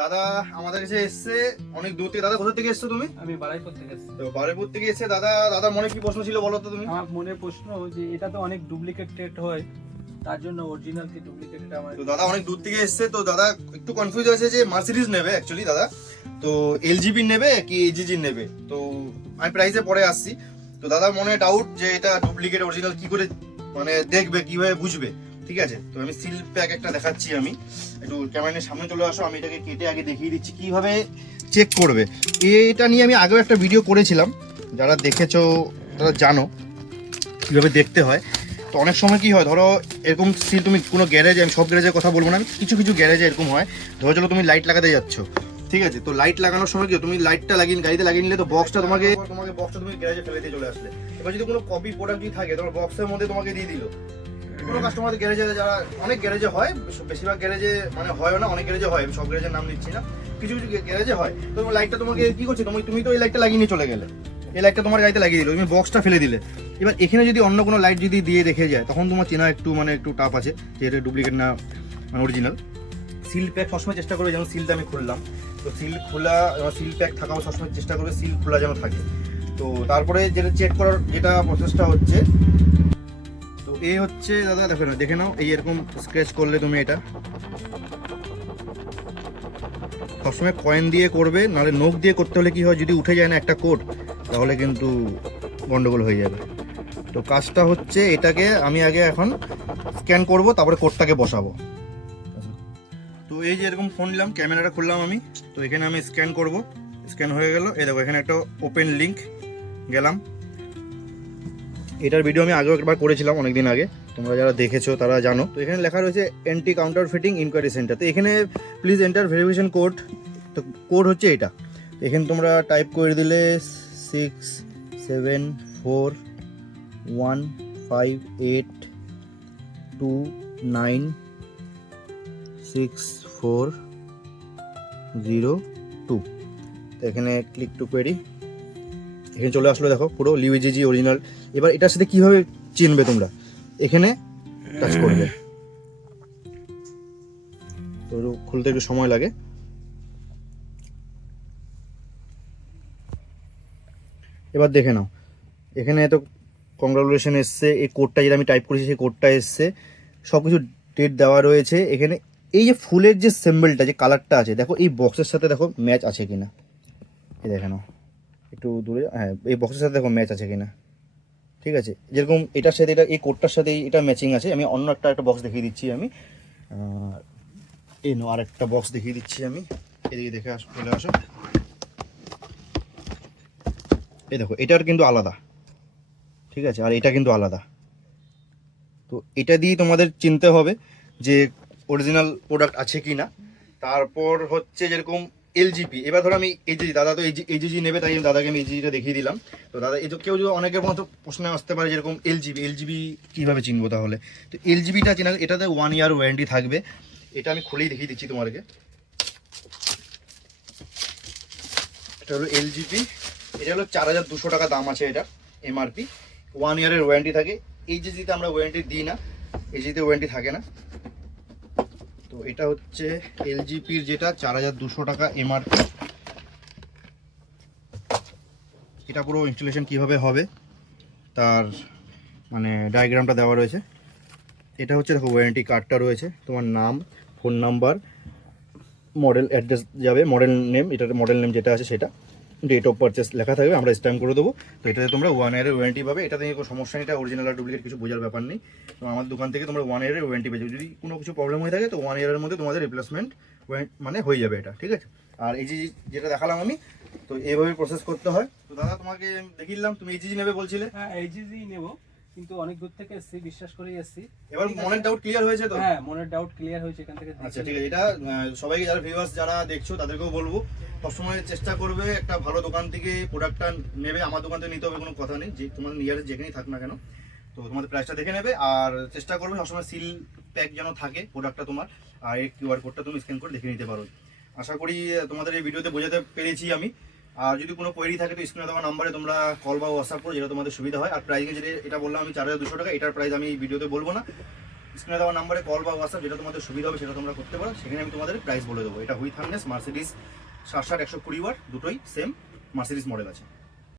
দাদা আমাদের কাছে এসছে অনেক দূর থেকে। দাদা কোথা থেকে এসছো তুমি? আমি বারাইপুর থেকে এসেছি। তো বারুইপুর থেকে এসে দাদা মনে কি প্রশ্ন ছিল বলো তো তুমি? আমার মনে প্রশ্ন যে এটা তো অনেক ডুপ্লিকেট হয়, তার জন্য অরিজিনাল কি ডুপ্লিকেট এটা আমার। তো দাদা অনেক দূর থেকে এসছে, তো দাদা একটু কনফিউজ হয়েছে যে মার্সিডিজ নেবে অ্যাকচুয়ালি দাদা, তো এলজিবি নেবে কি এজিজি নেবে। তো আমি প্রাইসে পরে আসছি। তো দাদা মনে ডাউট যে এটা ডুপ্লিকেট অরিজিনাল কি করে মানে দেখবে, কিভাবে বুঝবে। ঠিক আছে, তো আমি সিল প্যাক একটা দেখাচ্ছি। আমি একটু ক্যামেরার সামনে চলে আসো, আমি এটাকে কেটে আগে দেখিয়ে দিচ্ছি কিভাবে চেক করবে। এটা নিয়ে আমি আগেও একটা ভিডিও করেছিলাম, যারা দেখেছো তারা জানো কিভাবে দেখতে হয়। তো অনেক সময় কি হয়, ধরো এরকম সিল তুমি কোনো গ্যারেজে, আমি সব গ্যারেজের কথা বলবো না, আমি কিছু কিছু গ্যারেজে এরকম হয়, ধরো চলো তুমি লাইট লাগাতে যাচ্ছ, ঠিক আছে, তো লাইট লাগানোর সময় কি তুমি লাইটটা লাগিয়ে গাড়িতে লাগিয়ে নিলে, তো বক্সটা তোমাকে বক্সটা তুমি গ্যারেজে ফেলে দিয়ে চলে আসলে। এবার যদি কোনো কপি প্রোডাক্ট যদি থাকে তোমার বক্সের মধ্যে তোমাকে দিয়ে দিল, কোনো কাস্টমারদের গ্যারেজে, যারা অনেক গ্যারেজে হয়, বেশিরভাগ গ্যারেজে মানে হয় না, অনেক গ্যারেজে হয়, সব গ্যারেজের নাম নিচ্ছি না, কিছু কিছু গ্যারেজে হয়। তো লাইটটা তোমাকে কি করছে, তুমি তো এই লাইটটা লাগিয়ে নিয়ে চলে গেলে, এই লাইটটা তোমার গাড়িতে লাগিয়ে দিল, তুমি বক্সটা ফেলে দিলে। এবার এখানে যদি অন্য কোনো লাইট যদি দিয়ে রেখে যায়, তখন তোমার চেনা একটু টাফ আছে যে এটা ডুপ্লিকেট না মানে অরিজিনাল। সিল প্যাক সবসময় চেষ্টা করবে, যেমন সিলটা আমি খুললাম, তো সিল খোলা, সিল প্যাক থাকাও সবসময় চেষ্টা করবে সিল খোলা যেন থাকে। তো তারপরে যেটা চেক করার যেটা প্রসেসটা হচ্ছে, তো এই হচ্ছে দাদা দেখে নাও এই এরকম স্ক্র্যাচ করলে তুমি এটা সবসময় কয়েন দিয়ে করবে, নাহলে নখ দিয়ে করতে হলে কি হয়, যদি উঠে যায় না একটা কোড, তাহলে কিন্তু গন্ডগোল হয়ে যাবে। তো কাজটা হচ্ছে এটাকে আমি আগে এখন স্ক্যান করব, তারপরে কোডটাকে বসাবো। তো এই যে এরকম ফোন নিলাম, ক্যামেরাটা খুললাম আমি, তো এখানে আমি স্ক্যান করব, স্ক্যান হয়ে গেল। এই দেখো এখানে একটা ওপেন লিঙ্ক গেলাম। এটার ভিডিও আমি আগেও একবার করেছিলাম অনেকদিন আগে, তোমরা যারা দেখেছো তারা জানো। তো এখানে লেখা রয়েছে anti counterfeiting enquiry centre. তো এখানে প্লিজ এন্টার ভেরিফিকেশন কোড। তো কোড হচ্ছে এটা, এখানে তোমরা টাইপ করে দিলে 674158296402। তো এখানে ক্লিক টু কোয়েরি, এখানে চলে আসলো, দেখো পুরো লিউজিজি অরিজিনাল। এবার এটার সাথে কিভাবে চিনবে তোমরা, এখানে টাচ করবে, তো খুলতে একটু সময় লাগে। এবার দেখে নাও এখানে তো কংগ্রাচুলেশন এসছে, এই কোডটা যেটা আমি টাইপ করেছি সেই কোডটা এসছে, সব কিছু ডেট দেওয়া রয়েছে এখানে। এই যে ফুলের যে সিম্বলটা, যে কালারটা আছে, দেখো এই বক্সের সাথে দেখো ম্যাচ আছে কিনা, এই দেখে নাও একটু দূরে, হ্যাঁ এই বক্সের সাথে দেখো ম্যাচ আছে কিনা। ঠিক আছে, যেরকম এটার সাথে এটা, এই কোডটার সাথে এটা ম্যাচিং আছে। আমি অন্য একটা বক্স দেখিয়ে দিচ্ছি আমি, এই নো আর একটা বক্স দেখিয়ে দিচ্ছি আমি, এদিকে দেখে চলে আসো। এই দেখো এটার কিন্তু আলাদা, ঠিক আছে, আর এটা কিন্তু আলাদা। তো এটা দিয়েই তোমাদের চিনতে হবে যে অরিজিনাল প্রোডাক্ট আছে কি না। তারপর হচ্ছে যেরকম এলজিপি, এবার ধরো আমি এজিজি, দাদা তো এজিজি নেবে, তাই দাদাকে আমি এজিজিটা দেখিয়ে দিলাম। তো দাদা এই তো কেউ যদি অনেকের মতো প্রশ্ন আসতে পারে যেরকম এলজিবি কীভাবে চিনবো তাহলে। তো এলজিবিটা চেনা, এটাতে 1 ইয়ার ওয়ারেন্টি থাকবে। এটা আমি খুলেই দেখিয়ে দিচ্ছি তোমাদেরকে। এটা হলো এলজিপি, এটা হলো 4200 টাকা দাম আছে এটা এমআরপি। 1 ইয়ারের ওয়ারেন্টি থাকে। এইচজিতে আমরা ওয়ারেন্টি দিই না, এইচজিতে ওয়ারেন্টি থাকে না। তো এটা হচ্ছে এলজিপির যেটা 4200 টাকা এমআরপি। এটা পুরো ইনস্টলেশন কিভাবে হবে তার মানে ডায়াগ্রামটা দেওয়া রয়েছে। এটা হচ্ছে দেখো ওয়ারেন্টি কার্ডটা রয়েছে, তোমার নাম, ফোন নাম্বার, মডেল অ্যাড্রেস যাবে, মডেল নেম, এটার মডেল নেম যেটা আছে সেটা, ডেট অফ পারচেস লেখা থাকবে, আমরা স্ট্যাম্প করে দেবো। তো এটাতে তোমরা 1 ইয়ারের ওয়ারেন্টি পাবে। এটাতে কোনো সমস্যা নেই, এটা অরিজিনাল আর ডুপ্লিকেট কিছু বোঝার ব্যাপার নেই। তো আমার দোকান থেকে তোমরা 1 ইয়ারের ওয়ারেন্টি পেয়ে যাবে। যদি কোনো কিছু প্রবলেম হয়ে থাকে তো 1 ইয়ারের মধ্যে তোমাদের রিপ্লেসমেন্ট মানে হয়ে যাবে এটা, ঠিক আছে। আর এই যেটা দেখালাম আমি, তো এইভাবে প্রসেস করতে হয়। তো দাদা তোমাকে দেখিলাম, তুমি এইচজি নেবে বলছিলে। হ্যাঁ এইচজি নেব, কিন্তু অনেক দূর থেকে এসেছি, বিশ্বাস করেই এসেছি। এবার মনের ডাউট ক্লিয়ার হয়েছে তো? হ্যাঁ মনের ডাউট ক্লিয়ার হয়েছে এখান থেকে। আচ্ছা ঠিক আছে, এটা সবাইকে যারা ভিউয়ার্স যারা দেখছো তাদেরকেও বলবো, সবসময় চেষ্টা করবে একটা ভালো দোকান থেকে প্রোডাক্টটা নেবে। আমার দোকান থেকে নিতে হবে কোনো কথা নেই, যে তোমার নিয়ারে যেখানেই থাক না কেন, তো তোমাদের প্রাইসটা দেখে নেবে। আর চেষ্টা করবে সবসময় সিল প্যাক যেন থাকে প্রোডাক্টটা তোমার, আর এই কিউআর কোডটা তুমি স্ক্যান করে দেখে নিতে পারো। আশা করি তোমাদের এই ভিডিওতে বোঝাতে পেরেছি আমি। আর যদি কোনো কোয়েরি থাকে তো স্ক্রিনে দেওয়া নাম্বারে তোমরা কল বা হোয়াটসঅ্যাপ করো, যেটা তোমাদের সুবিধা হয়। আর প্রাইস যেটা এটা বললাম আমি 4200 টাকা, এটার প্রাইস আমি এই ভিডিওতে বলবো না, স্ক্রিনে দেওয়া নাম্বারে কল বা হোয়াটসঅ্যাপ যেটা তোমাদের সুবিধা হবে সেটা তোমরা করতে পারো, সেখানে আমি তোমাদের প্রাইস বলে দেবো। এটা হুইথ হার্নেস মার্সিডিজ 60-120 ওয়াট দুটোই সেম মার্সিডিজ মডেল আছে।